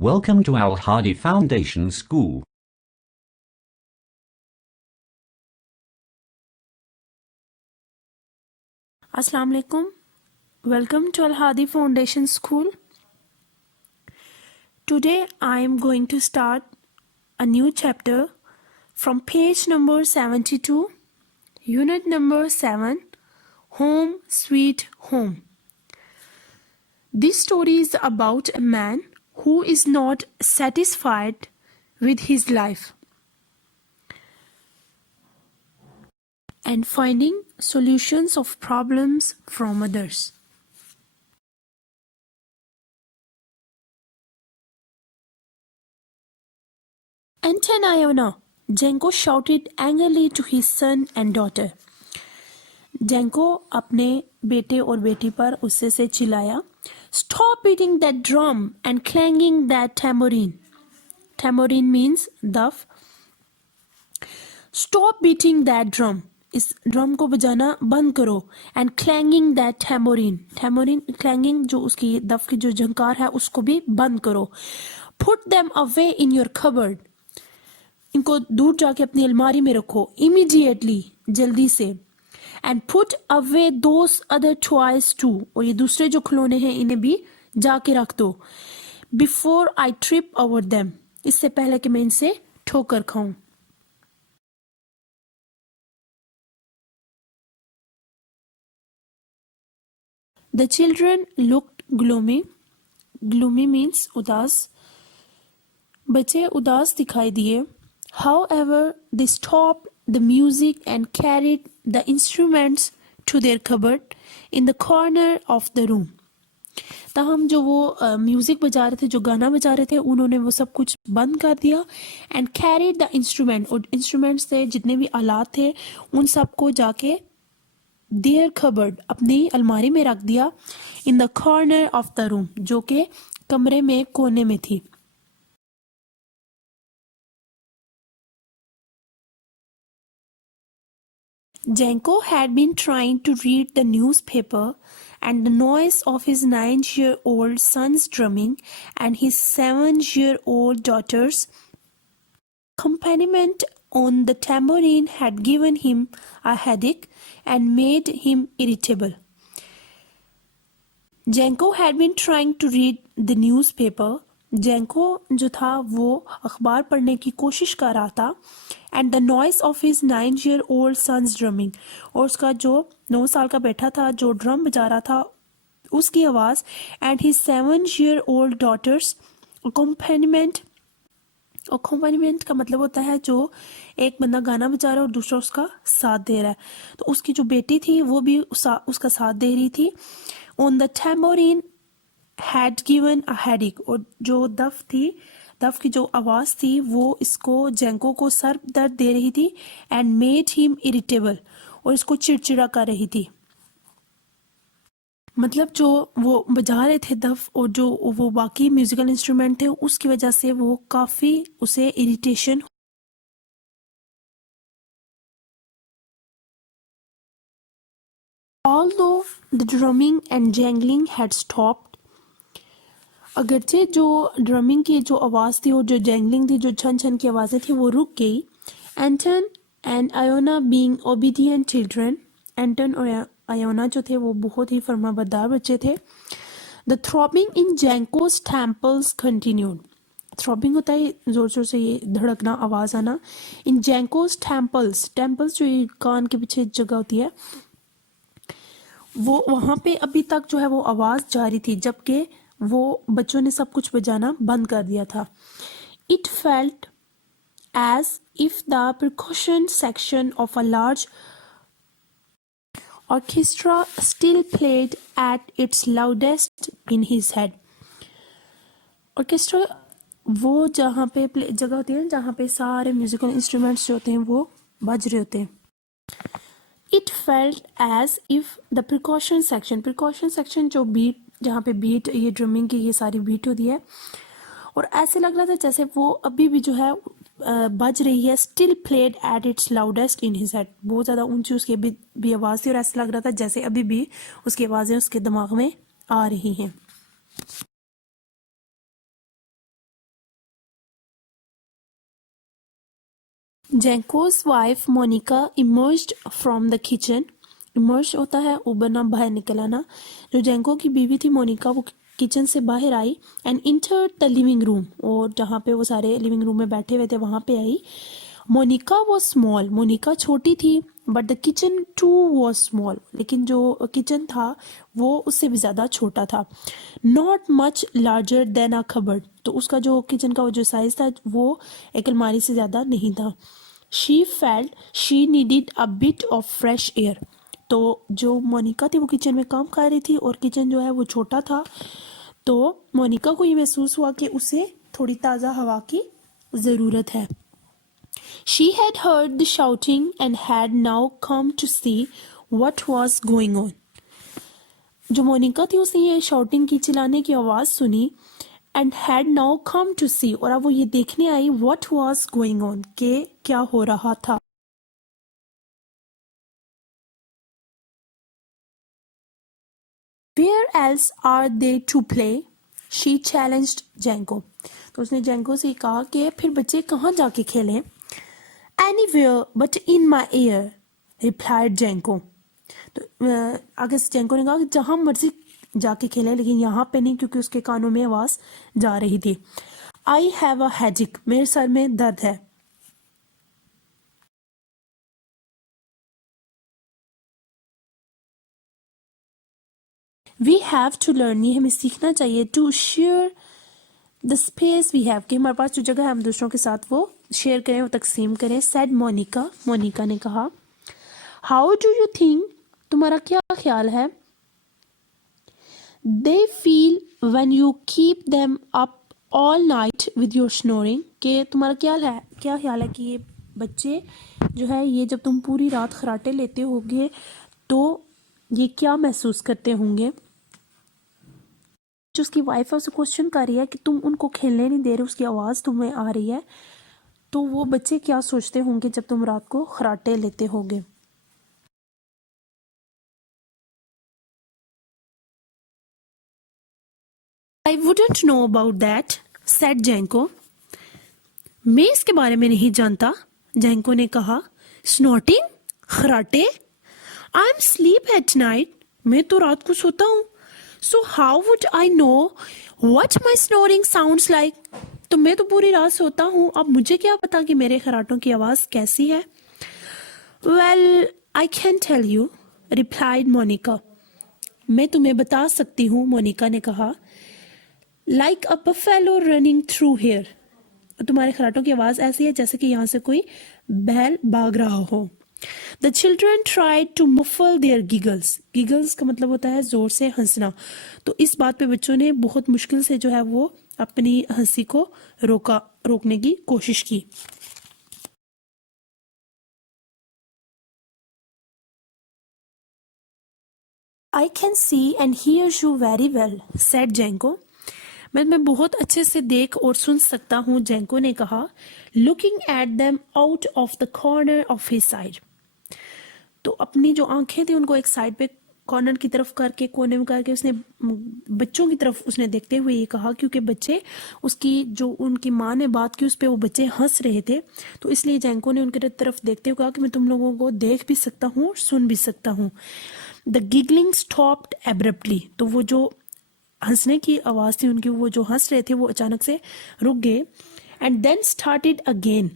Welcome to Al Hadi Foundation School. Assalamu alaikum. Welcome to Al Hadi Foundation School. Today I am going to start a new chapter from page number 72, unit number 7, Home Sweet Home. This story is about a man who is not satisfied with his life and finding solutions of problems from others. Enter Iona, Jenko shouted angrily to his son and daughter. जेंको अपने बेटे और बेटी पर उससे से चिल्लाया, Stop beating that drum and clanging that tambourine. Tambourine means daf. Stop beating that drum. इस drum को बजाना बंद करो. And clanging that tambourine. Tambourine clanging जो उसकी दफ की जो झंकार है उसको भी बंद करो. Put them away in your cupboard. इनको दूर जाके अपनी अलमारी में रखो. Immediately, जल्दी से. And put away those other toys too. और ये दूसरे जो खिलौने हैं इन्हें भी जाके रख दो. Before I trip over them. इससे पहले कि मैं इनसे ठोकर खाऊं. The children looked gloomy. Gloomy means उदास. बच्चे उदास दिखाई दिए. However, they stopped the music and carried the instruments to their cupboard in the corner of the room. ताहम जो वो म्यूज़िक बजा रहे थे, जो गाना बजा रहे थे, उन्होंने वो सब कुछ बंद कर दिया. And carried the instrument, और instruments थे, जितने भी आलात थे, उन सब को जाके their cupboard, अपनी अलमारी में रख दिया. In the corner of the room, जो के कमरे में कोने में थी. Jenko had been trying to read the newspaper, and the noise of his 9-year-old son's drumming and his 7-year-old daughter's accompaniment on the tambourine had given him a headache and made him irritable. Jenko had been trying to read the newspaper. जेंको जो था वो अखबार पढ़ने की कोशिश कर रहा था. And the noise of his 9-year-old sons drumming, और उसका जो 9 साल का बेटा था जो ड्रम बजा रहा था उसकी आवाज़. And his 7-year-old daughter's accompaniment. Accompaniment का मतलब होता है जो एक बंदा गाना बजा रहा है और दूसरा उसका साथ दे रहा है. तो उसकी जो बेटी थी वो भी उसका साथ दे रही थी. On the tambourine had given a headache, और जो दफ थी, दफ की जो आवाज़ थी वो इसको जेंको को सर दर्द दे रही थी. एंड मेड हिम इरिटेबल, और इसको चिड़चिड़ा कर रही थी. मतलब जो वो बजा रहे थे दफ और जो वो बाकी म्यूजिकल इंस्ट्रूमेंट थे उसकी वजह से वो काफ़ी उसे irritation. Although the drumming and jangling had stopped, अगरचे जो ड्रमिंग की जो आवाज़ थी और जो जैंगलिंग थी, जो छन छन की आवाज़ें थी, वो रुक गई. Anton and Iona being obedient children. Anton और आयोना जो थे वो बहुत ही फरमाबरदार बच्चे थे. The throbbing in Jenko's temples continued. Throbbing होता है ज़ोर ज़ोर से ये धड़कना, आवाज़ आना. इन जेंकोस टेम्पल्स, टेम्पल्स जो ये कान के पीछे जगह होती है, वो वहाँ पे अभी तक जो है वो आवाज़ जारी थी, जबकि वो बच्चों ने सब कुछ बजाना बंद कर दिया था. It felt as if the percussion section of a large orchestra still played at its loudest in his head. Orchestra वो जहाँ पे जगह होती है जहाँ पे सारे म्यूजिकल इंस्ट्रूमेंट्स जो होते हैं वो बज रहे होते हैं. It felt as if the percussion section जो बीट, जहाँ पे बीट, ये ड्रमिंग की ये सारी बीट होती है, और ऐसे लग रहा था जैसे वो अभी भी जो है बज रही है. Still played at its loudest in his head. बहुत ज़्यादा ऊंची उसकी भी आवाज़ थी और ऐसा लग रहा था जैसे अभी भी उसकी आवाज़ें उसके दिमाग में आ रही हैं. Jenko's wife Monica emerged from the kitchen. Emerge होता है उबरना, बाहर निकल आना. जो जेंको की बीवी थी मोनिका, वो किचन से बाहर आई and entered the living room. और जहाँ पे वो सारे लिविंग रूम में बैठे हुए थे वहाँ पे आई. Monica was small. मोनिका छोटी थी but the kitchen too was small. लेकिन जो किचन था वो उससे भी ज़्यादा छोटा था. Not much larger than a cupboard. तो उसका जो किचन का वो जो साइज़ था वो एक अलमारी से ज़्यादा नहीं था. She felt she needed a bit of fresh air. तो जो मोनिका थी वो किचन में काम कर रही थी और किचन जो है वो छोटा था. तो मोनिका को ये महसूस हुआ कि उसे थोड़ी ताज़ा हवा की ज़रूरत है. She had heard the shouting and had now come to see what was going on. जो मोनिका थी उसने ये शाउटिंग की, चिल्लाने की आवाज़ सुनी and had now come to see, और अब वो ये देखने आई what was going on, कि क्या हो रहा था. Where else are they to play? She challenged Janko. तो उसने जेंको से कहा कि फिर बच्चे कहाँ जाके खेलें. Anywhere but in my ear, replied Janko. तो आगे से जेंको ने कहा कि जहाँ मर्जी जाके खेले लेकिन यहाँ पे नहीं, क्योंकि उसके कानों में आवाज़ जा रही थी. I have a headache. मेरे सर में दर्द है. We have to learn, ये हमें सीखना चाहिए, to share the space we have, कि हमारे पास जो जगह है हम दूसरों के साथ वो शेयर करें, वो तकसीम करें. said Monica. मोनिका ने कहा. How do you think, तुम्हारा क्या ख्याल है? They feel when you keep them up all night with your snoring, कि तुम्हारा क्या ख्याल है कि ये बच्चे जो है ये जब तुम पूरी रात खराटे लेते होगे तो ये क्या महसूस करते होंगे. जो उसकी वाइफ है उसे क्वेश्चन कर रही है कि तुम उनको खेलने नहीं दे रहे, उसकी आवाज़ तुम्हें आ रही है, तो वो बच्चे क्या सोचते होंगे जब तुम रात को खराटे लेते होगे. I wouldn't know about that, said Janko. मैं इसके बारे में नहीं जानता, जेंको ने कहा. Snorting, Kharate. I am sleep at night, मैं तो रात को सोता हूँ. So how would I know what my snoring sounds like. तो मैं तो पूरी रात सोता हूँ, अब मुझे क्या पता कि मेरे खराटों की आवाज़ कैसी है. Well I can tell you, replied Monica. मैं तुम्हें बता सकती हूँ, मोनिका ने कहा. Like a buffalo running through here. तुम्हारे खराटों की आवाज़ ऐसी है जैसे कि यहाँ से कोई बैल भाग रहा हो. The children tried to muffle their giggles. Giggles का मतलब होता है जोर से हंसना. तो इस बात पे बच्चों ने बहुत मुश्किल से जो है वो अपनी हंसी को रोकने की कोशिश की. I can see and hear you very well, said Janko. मैं बहुत अच्छे से देख और सुन सकता हूँ, जेंको ने कहा. Looking at them out of the corner of his side. तो अपनी जो आंखें थी उनको एक साइड पे कॉर्नर की तरफ करके, कोने में करके उसने बच्चों की तरफ उसने देखते हुए ये कहा, क्योंकि बच्चे उसकी जो उनकी माँ ने बात की उस पर वो बच्चे हंस रहे थे, तो इसलिए जेंको ने उनकी तरफ देखते हुए कहा कि मैं तुम लोगों को देख भी सकता हूँ और सुन भी सकता हूँ. The giggling stopped abruptly. तो वो जो हंसने की आवाज़ थी उनकी, वो जो हंस रहे थे वो अचानक से रुक गए. And then started again.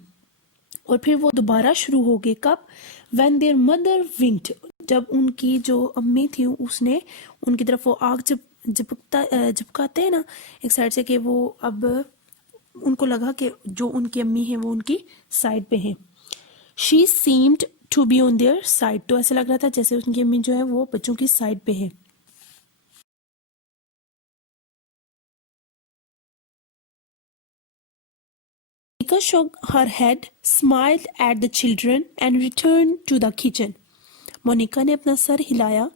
और फिर वो दोबारा शुरू हो गए. कब? When their mother winked. जब उनकी जो अम्मी थी उसने उनकी तरफ वो आग झपकाते हैं ना एक साइड से, कि वो अब उनको लगा कि जो उनकी अम्मी है वो उनकी साइड पे है. She seemed to be on their side. तो ऐसा लग रहा था जैसे उनकी अम्मी जो है वो बच्चों की साइड पे है. Monica shook her head, smiled at the children and returned to the kitchen. Monika ने अपना सर हिलाया,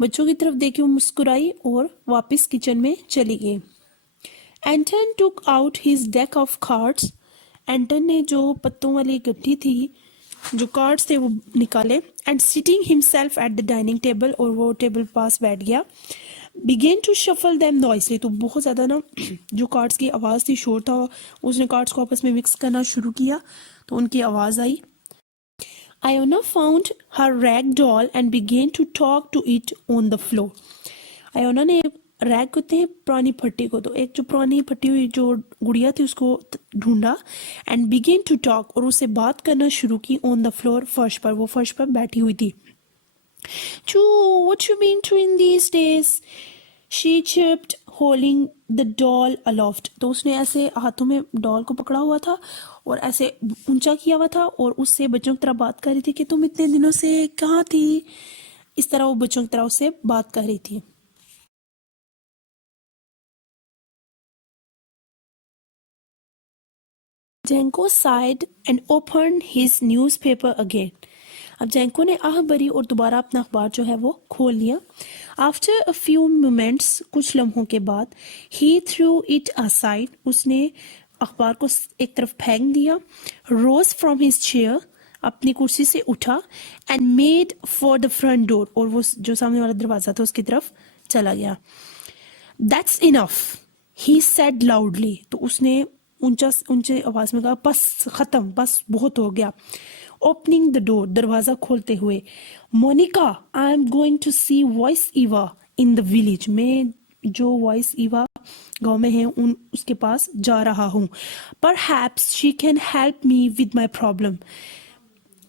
बच्चों की तरफ देखी, वो मुस्कुराई और वापस किचन में चली गई. एंटन took out his deck of cards. एंटन ने जो पत्तों वाली गड्डी थी, जो कार्ड्स थे वो निकाले. And sitting himself at the dining table. और वो टेबल पास बैठ गया. Began to shuffle them noisily, तो बहुत ज़्यादा ना जो कार्ड्स की आवाज़ थी, शोर था, उसने कार्ड्स को आपस में मिक्स करना शुरू किया तो उनकी आवाज़ आई। Iona found her rag doll and began to talk to it on the floor. Iona ने रैग कहते हैं पुरानी फट्टी को, तो एक जो पुरानी फटी हुई जो गुड़िया थी उसको ढूंढा एंड बिगेन टू टॉक, और उससे बात करना शुरू की ऑन द फ्लोर, फर्श पर, वो फर्श पर बैठी हुई थी। Choo, what you been doing these days? She chirped, holding the doll aloft. तो उसने ऐसे हाथों में डॉल को पकड़ा हुआ था और ऐसे ऊंचा किया हुआ था और उससे बच्चों की तरह बात कर रही थी कि तुम इतने दिनों से कहाँ थी। इस तरह वो बच्चों की तरह उससे बात कर रही थी। जेंको sighed and opened his newspaper again. अब जेंको ने आह भरी और दोबारा अपना अखबार जो है वो खोल लिया। आफ्टर अ फ्यू मोमेंट्स, कुछ लम्हों के बाद, ही थ्रू इट असाइड, उसने अखबार को एक तरफ फेंक दिया। रोज फ्रॉम हिज चेयर, अपनी कुर्सी से उठा, and made for the front door, और वो जो सामने वाला दरवाजा था उसकी तरफ चला गया। That's enough, he said loudly, तो उसने ऊंचे आवाज में कहा, बस खत्म, बस बहुत हो गया। ओपनिंग द डोर, दरवाजा खोलते हुए, Monica, I am going to see wise Eva in the village, मैं जो वॉइस ईवा गांव में है उसके पास जा रहा हूँ। Perhaps she can help me with my problem,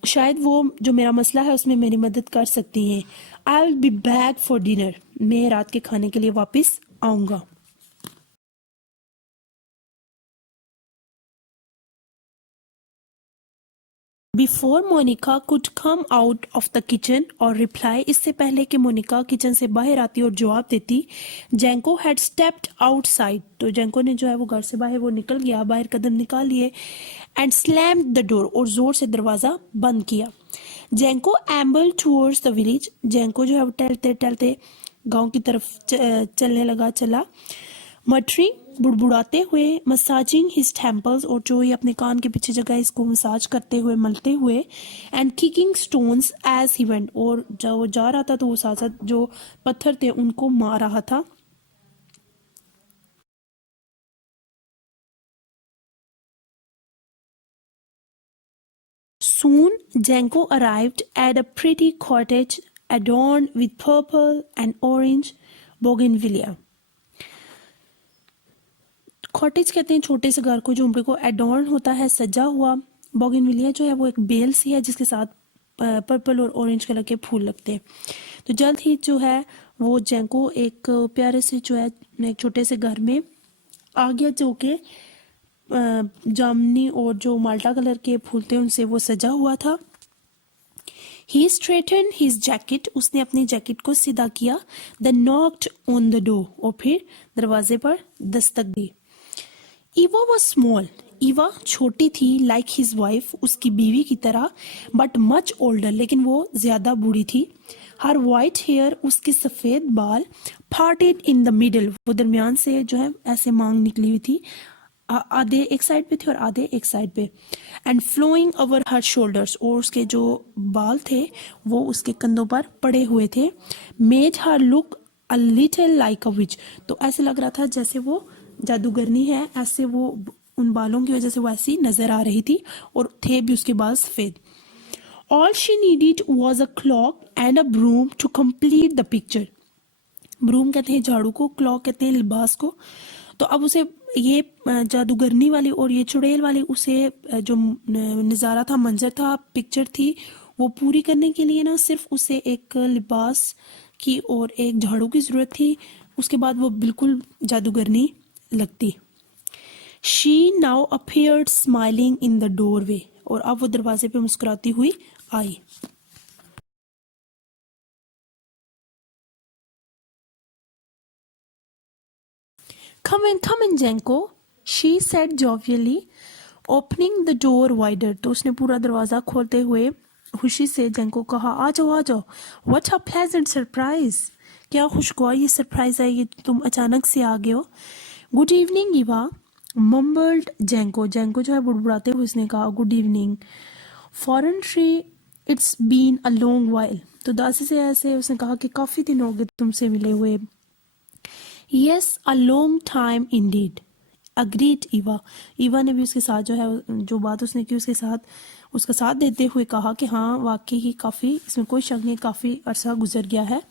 शायद वो जो मेरा मसला है उसमें मेरी मदद कर सकती हैं। I will be back for dinner, मैं रात के खाने के लिए वापस आऊंगा। Before Monica could come out of the kitchen और रिप्लाई, इससे पहले कि मोनिका किचन से बाहर आती और जवाब देती, जेंको हैड स्टेप्ड आउटसाइड, तो जेंको ने जो है वो घर से बाहर वो निकल गया, बाहर कदम निकाल लिए, एंड स्लैम्ड द डोर, और जोर से दरवाजा बंद किया। जेंको एम्बल टूवर्ड्स द विलेज, जेंको जो है वो टहलते टहलते गांव की तरफ चलने लगा, चला। मटरिंग, बुड़बुड़ाते हुए, मसाजिंग हिज टेम्पल्स, और जो ये अपने कान के पीछे जगह इसको मसाज करते हुए, मलते हुए, and kicking stones as he went, और जब वो जा रहा था तो वो साथ साथ जो पत्थर थे उनको मार रहा था। Soon Janko arrived at a pretty cottage adorned with purple and orange bougainvillea. Cottage कहते हैं छोटे से घर को, झोंपड़े को, एडॉर्न होता है सजा हुआ। बोगनविलिया जो है वो एक बेल सी है जिसके साथ पर्पल और ऑरेंज कलर के फूल लगते हैं। तो जल्द ही जो है वो जेंको एक प्यारे से जो है एक छोटे से घर में आ गया, जो कि जामनी और जो माल्टा कलर के फूल थे उनसे वो सजा हुआ था। ही स्ट्रेटन हिज जैकेट, उसने अपनी जैकेट को सीधा किया। The knocked on the door, और फिर दरवाजे पर दस्तक दी। ईवा वॉज स्मॉल, ईवा छोटी थी, लाइक हिज वाइफ, उसकी बीवी की तरह, बट मच ओल्डर, लेकिन वो ज्यादा बूढ़ी थी। हर वाइट हेयर, उसके सफेद बाल, पार्टेड इन द मिडल, वो दरमियान से जो है ऐसे मांग निकली हुई थी, आधे एक साइड पे थे और आधे एक साइड पे, and flowing over her shoulders, और उसके जो बाल थे वो उसके कंधों पर पड़े हुए थे। Made her look a little like a witch, तो ऐसे लग रहा था जैसे वो जादूगरनी है, ऐसे वो उन बालों की वजह से वो ऐसी नजर आ रही थी, और थे भी उसके बाल सफेद। All she needed was a cloak and a broom to complete the picture. Broom कहते हैं झाड़ू को, क्लॉक कहते हैं लिबास को। तो अब उसे ये जादूगरनी वाली और ये चुड़ैल वाली उसे जो नज़ारा था, मंजर था, पिक्चर थी, वो पूरी करने के लिए ना सिर्फ उसे एक लिबास की और एक झाड़ू की ज़रूरत थी, उसके बाद वो बिल्कुल जादूगरनी लगती। She now appeared smiling in the doorway, और अब वो दरवाजे पे मुस्कुराती हुई आई। Come in, Jenko, she said jovially, opening the door wider. तो उसने पूरा दरवाजा खोलते हुए खुशी से जेंको कहा, आ जाओ आ जाओ। What a pleasant surprise, क्या खुशगवार ये सरप्राइज है, ये तुम अचानक से आ गए हो। Good evening Eva, mumbled Jenko, Jenko जो है बुड़बुड़ाते हुए उसने कहा, good evening. Foreign tree, it's been a long while, तो दासी से ऐसे उसने कहा कि काफ़ी दिन हो गए तुमसे मिले हुए। Yes, a long time indeed. Agreed, Eva. Eva ने भी उसके साथ जो है जो बात उसने की उसके साथ उसका साथ देते हुए कहा कि हाँ वाकई ही काफ़ी इसमें कोई शक नहीं काफ़ी अरसा गुजर गया है.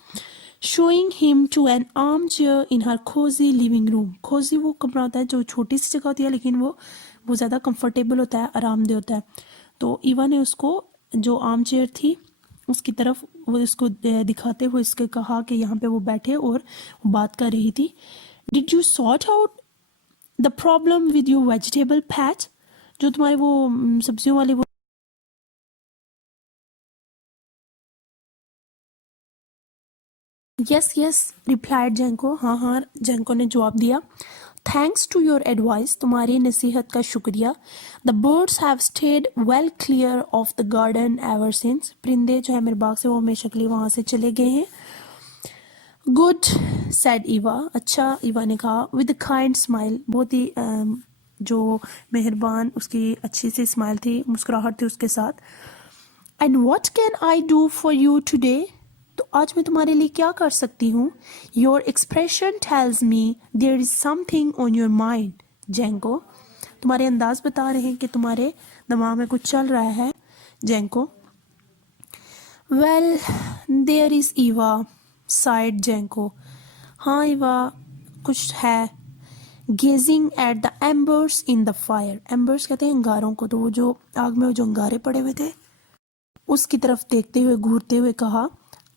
Showing him to an armchair in her cozy living room. Cozy वो कमरा होता है जो छोटी सी जगह होती है लेकिन वो ज़्यादा कंफर्टेबल होता है आरामदेह होता है. तो ईवा ने उसको जो आर्म चेयर थी उसकी तरफ वो उसको दिखाते हुए उसके कहा कि यहाँ पे वो बैठे और बात कर रही थी. Did you sort out the problem with your vegetable patch. जो तुम्हारे वो सब्जियों वाले वो यस यस रिप्लाइड जेंको. हाँ हाँ जेंको ने जवाब दिया. Thanks to your advice. तुम्हारी नसीहत का शुक्रिया. The birds have stayed well clear of the garden ever since. परिंदे जो है मेरे बाग से वो हमेशा के लिए वहाँ से चले गए हैं. Good said Eva. अच्छा ईवा ने कहा. With a kind smile. बहुत ही जो मेहरबान उसकी अच्छी सी स्माइल थी मुस्कुराहट थी उसके साथ. And what can I do for you today. तो आज मैं तुम्हारे लिए क्या कर सकती हूँ. Your expression tells me there is something on your mind Jenko. तुम्हारे अंदाज बता रहे हैं कि तुम्हारे दिमाग में कुछ चल रहा है Jenko. Well there is Eva said Jenko. हाँ ईवा कुछ है. Gazing at the embers in the fire. Embers कहते हैं अंगारों को. तो वो जो आग में जो अंगारे पड़े हुए थे उसकी तरफ देखते हुए घूरते हुए कहा.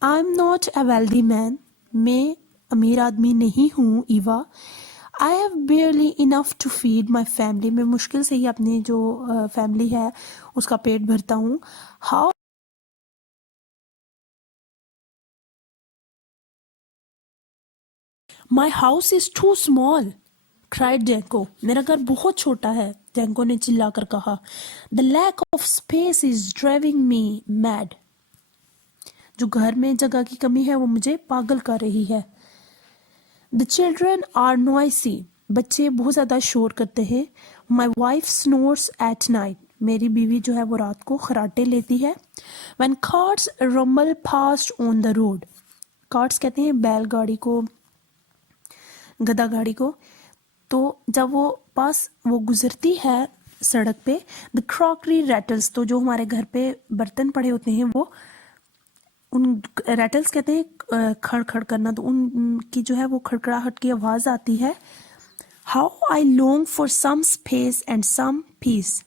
I am not a wealthy man. मैं अमीर आदमी नहीं हूँ Eva. I have barely enough to feed my family. मैं मुश्किल से ही अपनी जो फैमिली है उसका पेट भरता हूँ. How my house is too small cried Jenko. मेरा घर बहुत छोटा है जेंको ने चिल्लाकर कहा. The lack of space is driving me mad. जो घर में जगह की कमी है वो मुझे पागल कर रही है. The children are noisy. बच्चे बहुत ज़्यादा शोर करते हैं. My wife snores at night. मेरी बीवी जो है वो रात को खराटे लेती है. When carts Rumble past on the road. Carts कहते हैं बैलगाड़ी को गधा गाड़ी को. तो जब वो पास वो गुजरती है सड़क पे. The crockery rattles. तो जो हमारे घर पे बर्तन पड़े होते हैं वो उन रैटल्स कहते हैं खड़ खड़ करना. तो उनकी जो है वो खड़खड़ाहट की आवाज़ आती है. How I long for some space and some peace.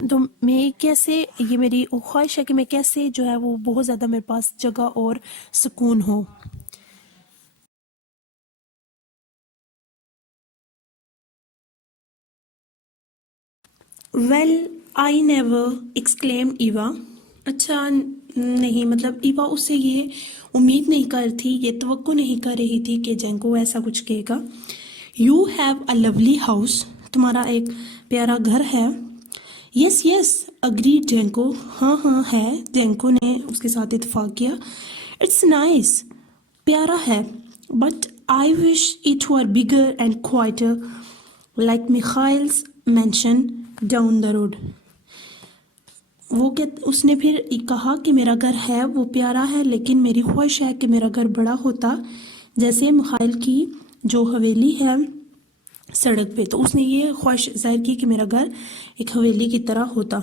तो मैं कैसे ये मेरी ख्वाहिश है कि मैं कैसे जो है वो बहुत ज़्यादा मेरे पास जगह और सुकून हो. Well I never exclaim Eva. अच्छा नहीं मतलब ईवा उससे ये उम्मीद नहीं कर थी ये तवक्को नहीं कर रही थी कि जेंको ऐसा कुछ कहेगा. You have a lovely house. तुम्हारा एक प्यारा घर है. Yes yes agreed Jenko. हाँ हाँ है. जेंको ने उसके साथ इत्तेफाक किया. It's nice. प्यारा है. But I wish it were bigger and quieter like Mikhail's mansion down the road. वो क्या उसने फिर कहा कि मेरा घर है वो प्यारा है लेकिन मेरी ख्वाहिश है कि मेरा घर बड़ा होता जैसे मिखाइल की जो हवेली है सड़क पे. तो उसने ये ख्वाहिश जाहिर की कि मेरा घर एक हवेली की तरह होता.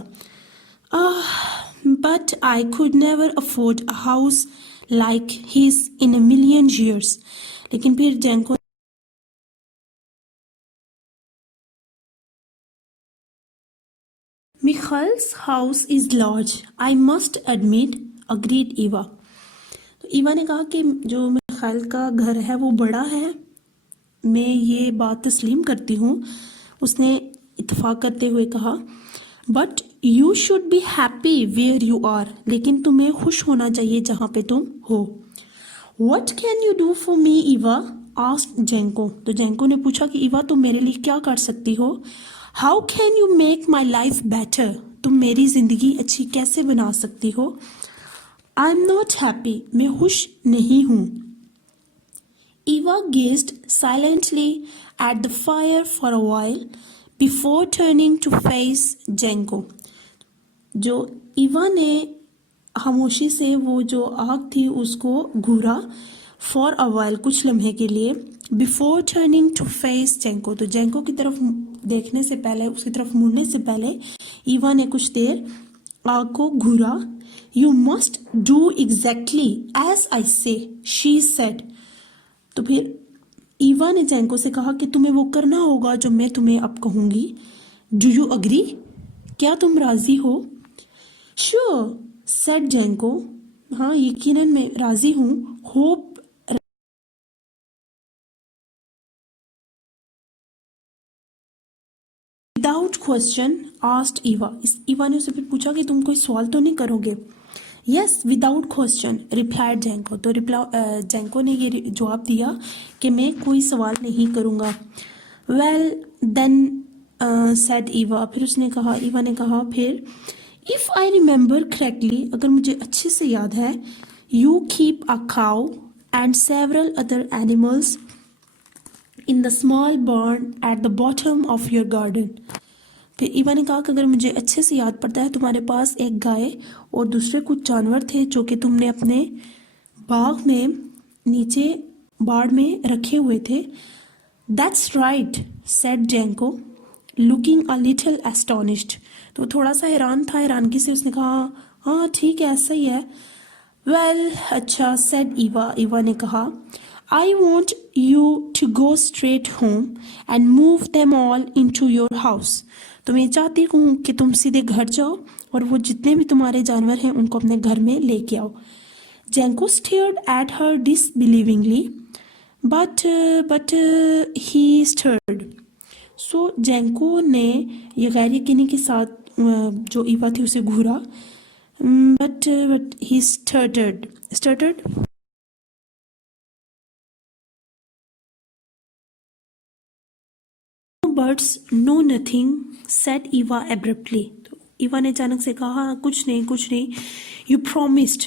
But I could never afford a house like his in a million years. लेकिन फिर Jenko Mikhail's house is large I must admit agreed Eva. तो ईवा ने कहा कि जो मिखाइल का घर है वो बड़ा है. मैं ये बात तस्लीम करती हूँ. उसने इत्तेफाक करते हुए कहा. But you should be happy where you are. लेकिन तुम्हें खुश होना चाहिए जहाँ पे तुम हो. What can you do for me Eva asked Jenko. तो जेंको ने पूछा कि ईवा तुम मेरे लिए क्या कर सकती हो. How can you make my life better. तुम मेरी ज़िंदगी अच्छी कैसे बना सकती हो. I am not happy. मैं खुश नहीं हूँ. Eva gazed silently at the fire for a while before turning to face Jenko. जो ईवा ने खामोशी से वो जो आग थी उसको घूरा. फॉर अ वाइल, कुछ लम्हे के लिए, बिफोर टर्निंग टू फेस जेंको, तो जेंको की तरफ देखने से पहले, उसकी तरफ मुड़ने से पहले ईवा ने कुछ देर आग को घूरा. You must do exactly as I say, she said. तो फिर ईवा ने जेंको से कहा कि तुम्हें वो करना होगा जो मैं तुम्हें अब कहूंगी. डू यू अग्री, क्या तुम राजी हो? श्योर सेड जेंको, हाँ यकीनन मैं राजी हूँ. Hope, without question asked Eva. Eva ने उसे फिर पूछा कि तुम कोई सवाल तो नहीं करोगे? Yes without question replied Jenko. तो जेंको ने ये जवाब दिया कि मैं कोई सवाल नहीं करूँगा. वेल देन सेड ईवा, फिर उसने कहा, ईवा ने कहा फिर, इफ़ आई रिमेंबर करेक्टली, अगर मुझे अच्छे से याद है, you keep a cow and several other animals in the small burn at the bottom of your garden. फिर ईवा ने कहा कि अगर मुझे अच्छे से याद पड़ता है, तुम्हारे पास एक गाय और दूसरे कुछ जानवर थे जो कि तुमने अपने बाग में नीचे बाड़ में रखे हुए थे. That's right said Jenko looking a little astonished. तो थोड़ा सा हैरान था, हैरानगी से उसने कहा, हाँ ठीक है ऐसा ही है. वेल अच्छा सेड ईवा. ईवा ने कहा, I want you to go straight home and move them all into your house. तो मैं चाहती हूँ कि तुम सीधे घर जाओ और वो जितने भी तुम्हारे जानवर हैं उनको अपने घर में लेके आओ. Jenko stared at her disbelievingly but he stirred. So Jenko ने ये गैर यकीनी के साथ जो ईवा थी उसे घूरा. But he stuttered. Birds know nothing said Eva abruptly. तो ईवा ने अचानक से कहा, कुछ नहीं. यू प्रोमिस्ड,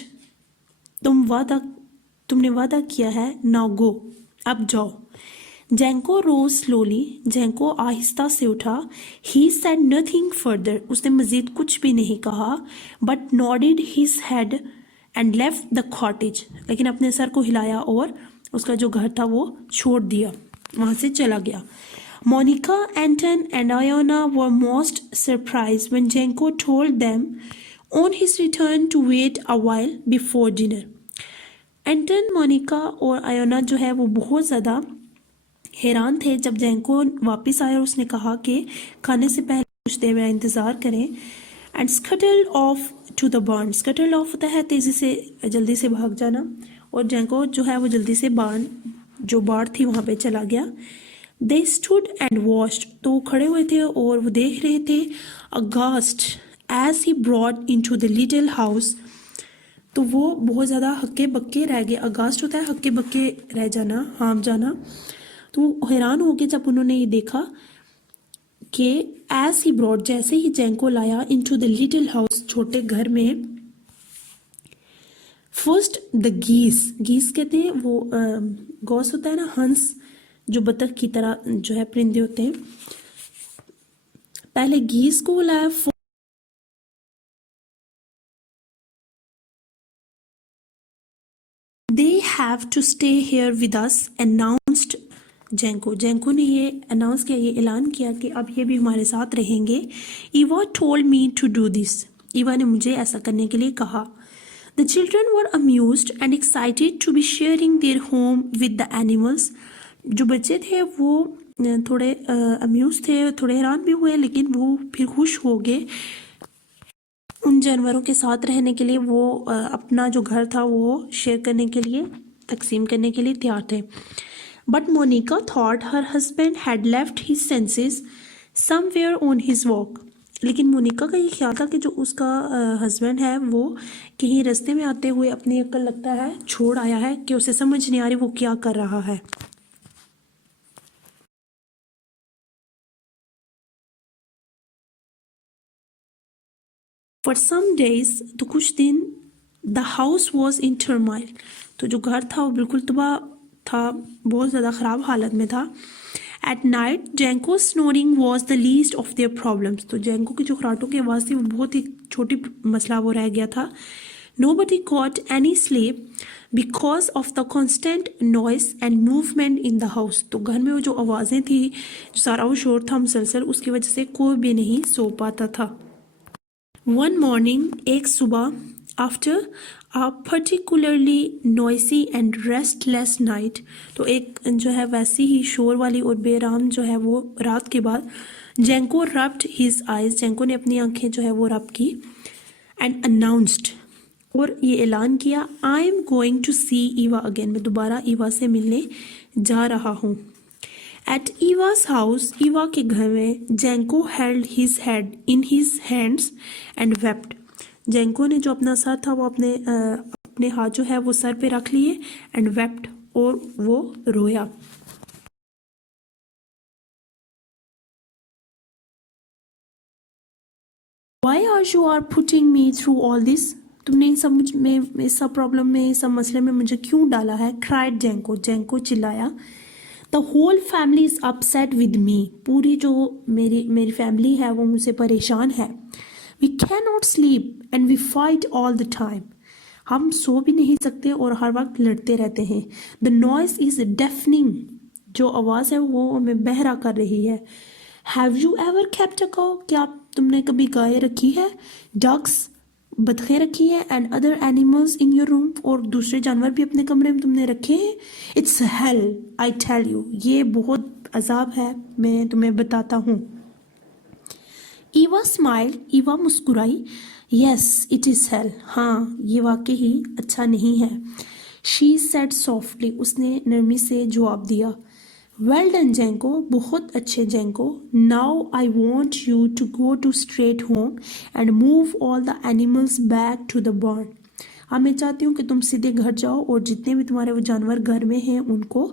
तुमने वादा किया है. नाउ गो, अब जाओ. जेंको रोज स्लोली. जेंको आहिस्ता से उठा. He said nothing further. उसने मजीद कुछ भी नहीं कहा. But nodded his head and left the cottage. लेकिन अपने सर को हिलाया और उसका जो घर था वो छोड़ दिया, वहां से चला गया. Monica, Anton, and Iona were most surprised when Jenko told them on his return to wait a while before dinner. एंटन, मोनिका और आयोना जो है वो बहुत ज़्यादा हैरान थे जब जेंको वापस आया और उसने कहा कि खाने से पहले कुछ देर मेरा इंतज़ार करें. And scuttle off to the barn. Scuttle off होता है तेज़ी से, जल्दी से भाग जाना. और जेंको जो है वो जल्दी से जो बाड़ थी वहाँ पे चला गया. They stood and watched. तो वो खड़े हुए थे और वो देख रहे थे. Aghast as he brought into the little house. तो वो बहुत ज़्यादा हक्के बक्के रह गए. अगास्ट होता है हक्के बक्के रह जाना, हाम जाना. तो वो हैरान हो गए जब उन्होंने ये देखा कि as he brought, जैसे ही जेंको लाया, into the little house, छोटे घर में. फर्स्ट द गीस कहते हैं वो गॉस होता है ना, हंस जो बतख की तरह जो है परिंदे होते हैं. पहले गीस को बुलाया. They have to stay here with us announced Jenko. Jenko ने ये अनाउंस किया, ये ऐलान किया कि अब ये भी हमारे साथ रहेंगे. Eva told me to do this. Eva ने मुझे ऐसा करने के लिए कहा. The children were amused and excited to be sharing their home with the animals. जो बच्चे थे वो थोड़े अम्यूज थे, थोड़े हैरान भी हुए, लेकिन वो फिर खुश हो गए उन जानवरों के साथ रहने के लिए. वो अपना जो घर था वो शेयर करने के लिए, तकसीम करने के लिए तैयार थे. But Monica thought her husband had left his senses somewhere on his walk. लेकिन मोनिका का ये ख्याल था कि जो उसका हस्बैंड है वो कहीं रास्ते में आते हुए अपनी अक्ल लगता है छोड़ आया है, कि उसे समझ नहीं आ रही वो क्या कर रहा है. फॉर सम डेज, तो कुछ दिन, द हाउस वॉज इन टर्माइल. तो जो घर था वो बिल्कुल तबाह था, बहुत ज़्यादा ख़राब हालत में था. At night Jenko snoring was the least of their problems. तो जेंको की जो खराटों की आवाज़ थी वो बहुत ही छोटी मसला वो रह गया था. Nobody got any sleep because of the constant noise and movement in the house. तो घर में वो जो आवाज़ें थी, जो सारा वो शोर था मुसलसल, उसकी वजह से कोई भी नहीं सो पाता था. One morning, एक सुबह, after a particularly noisy and restless night, तो एक जो है वैसी ही शोर वाली और बेराम जो है वो रात के बाद, जेंको rubbed his eyes, जेंको ने अपनी आंखें जो है वो रब की, and announced, और ये ऐलान किया, I am going to see Eva again, मैं दोबारा ईवा से मिलने जा रहा हूँ. At Eva's house, ईवा के घर में, जेंको held his head in his hands and wept. जेंको ने जो अपना सर था वो अपने हाथ जो है वो सर पे रख लिए and wept, और वो रोया. Why are you putting me through all this? तुमने इस सब प्रॉब्लम में, इस सब मसले में मुझे क्यों डाला है? Cried जेंको, जेंको चिल्लाया. The whole family is upset with me. पूरी जो मेरी फैमिली है वो मुझसे परेशान है. We cannot sleep and we fight all the time. हम सो भी नहीं सकते और हर वक्त लड़ते रहते हैं. The noise is deafening. जो आवाज़ है वो हमें बहरा कर रही है. Have you ever kept a cow? क्या तुमने कभी गाय रखी है? Ducks, बतखें रखी है, and other animals in your room, और दूसरे जानवर भी अपने कमरे में तुमने रखे हैं? It's hell, I tell you. ये बहुत अजाब है, मैं तुम्हें बताता हूँ. Eva smiled, ईवा मुस्कुराई. Yes, it is hell. हाँ, ये वाकई ही अच्छा नहीं है. She said softly, उसने नरमी से जवाब दिया. Well done, जेंको, बहुत अच्छे जेंको. Now I want you to go to straight home and move all the animals back to the barn. अब मैं चाहती हूँ कि तुम सीधे घर जाओ और जितने भी तुम्हारे वो जानवर घर में हैं उनको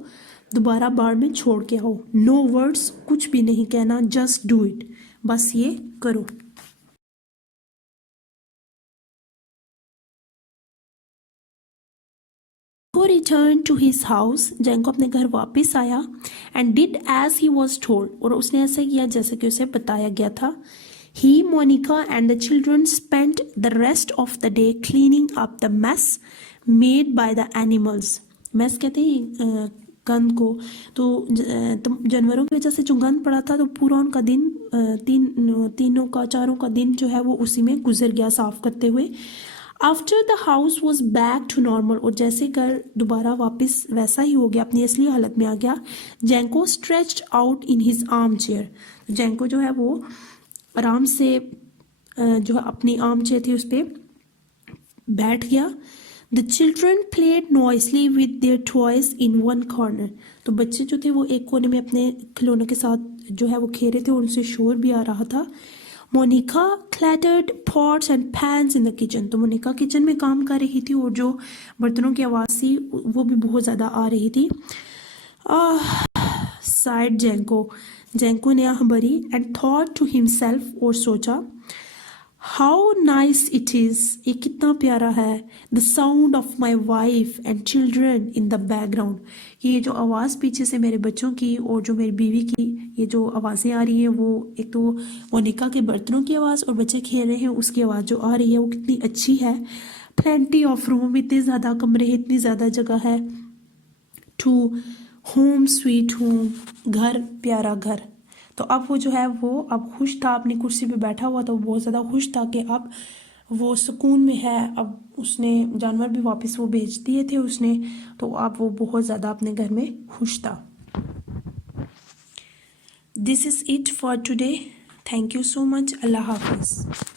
दोबारा बाड़ में छोड़ के आओ. No words, कुछ भी नहीं कहना, just do it. बस ये करो. जेंको returned to his house, जेंको अपने घर वापस आया, and did as he was told, और उसने ऐसा किया जैसे कि उसे बताया गया था. He, Monica and the children spent the rest of the day cleaning up the mess made by the animals. Mess कहते हैं गंद को. तो जानवरों की वजह से जो गंद पड़ा था तो पूरा उनका दिन चारों का दिन जो है वो उसी में गुजर गया साफ करते हुए. After the house was back to normal, और जैसे घर दोबारा वापस वैसा ही हो गया, अपनी असली हालत में आ गया, जेंको stretched out in his armchair. जेंको जो है वो आराम से जो अपनी आर्म चेयर थी उस पर बैठ गया. The children played noisily with their toys in one corner. तो बच्चे जो थे वो एक कोने में अपने खिलौनों के साथ जो है वो खेल रहे थे और उनसे शोर भी आ रहा था. Monika clattered pots and pans in the kitchen. तो मोनिका किचन में काम कर रही थी और जो बर्तनों की आवाज़ थी वो भी बहुत ज़्यादा आ रही थी. sighed जेंको, जेंको ने आह भरी and thought to himself, और सोचा, how nice it is, ये कितना प्यारा है, the sound of my wife and children in the background. ये जो आवाज़ पीछे से मेरे बच्चों की और जो मेरी बीवी की ये जो आवाज़ें आ रही हैं वो एक तो मोनिका के बर्तनों की आवाज़ और बच्चे खेल रहे हैं उसकी आवाज़ जो आ रही है वो कितनी अच्छी है. plenty of room, इतने ज़्यादा कमरे हैं, इतनी ज़्यादा जगह है. to home sweet home, घर प्यारा घर. तो अब वो जो है वो अब खुश था, अपनी कुर्सी पे बैठा हुआ था, वो बहुत ज़्यादा खुश था कि अब वो सुकून में है. अब उसने जानवर भी वापस वो भेज दिए थे उसने, तो अब वो बहुत ज़्यादा अपने घर में खुश था. This is it for today. Thank you so much. अल्लाह हाफिज़.